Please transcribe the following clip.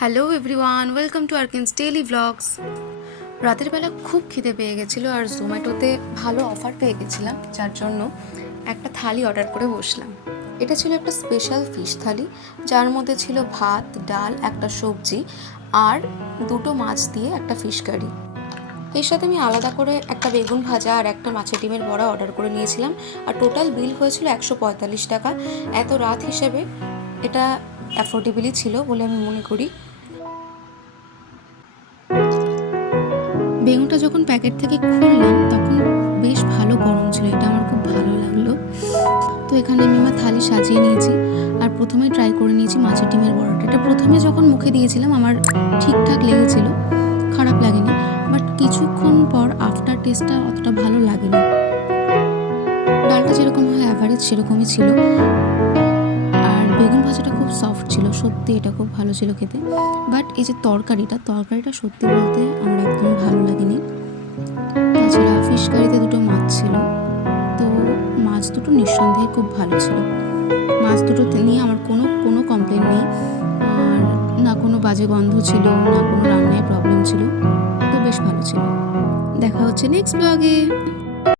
Hello everyone, welcome to Arkins daily vlogs. রাতের বেলা খুব খিদে পেয়ে গেছিলো আর জোম্যাটোতে ভালো অফার পেয়ে গেছিলাম, যার জন্য একটা থালি অর্ডার করে বসলাম। এটা ছিল একটা স্পেশাল ফিশ থালি, যার মধ্যে ছিল ভাত, ডাল, একটা সবজি আর দুটো মাছ দিয়ে একটা ফিশ কারি। এর সাথে আমি আলাদা করে একটা বেগুন ভাজা আর একটা মাছের ডিমের বড়া অর্ডার করে নিয়েছিলাম। আর টোটাল বিল হয়েছিল 145 টাকা। এত রাত হিসেবে এটা অ্যাফোর্ডেবলই ছিল বলে আমি মনে করি। বেগুনটা যখন প্যাকেট থেকে খুললাম তখন বেশ ভালো গরম ছিল, এটা আমার খুব ভালো লাগলো। তো এখানে আমি আমার থালি সাজিয়ে নিয়েছি আর প্রথমে ট্রাই করে নিয়েছি মাছের ডিমের বড়াটা। এটা প্রথমে যখন মুখে দিয়েছিলাম আমার ঠিকঠাক লেগেছিল, খারাপ লাগেনি, বাট কিছুক্ষণ পর আফটার টেস্টটা অতটা ভালো লাগেনি। ডালটা যেরকম হয় অ্যাভারেজ সেরকমই ছিল, আর বেগুন ভাজাটা খুব সফট ছিল, সত্যি এটা খুব ভালো ছিল খেতে। বাট এই যে তরকারিটা সত্যি বলতে আমার একদমই ভালো লাগেনি। তাছাড়া ফিশ কারিতে দুটো মাছ ছিল, তো মাছ দুটো নিঃসন্দেহে খুব ভালো ছিল। মাছ দুটো নিয়ে আমার কোনো কমপ্লেন নেই, আর না কোনো বাজে গন্ধ ছিল, না কোনো রান্নায় প্রবলেম ছিল, তো বেশ ভালো ছিল। দেখা হচ্ছে নেক্সট ব্লগে।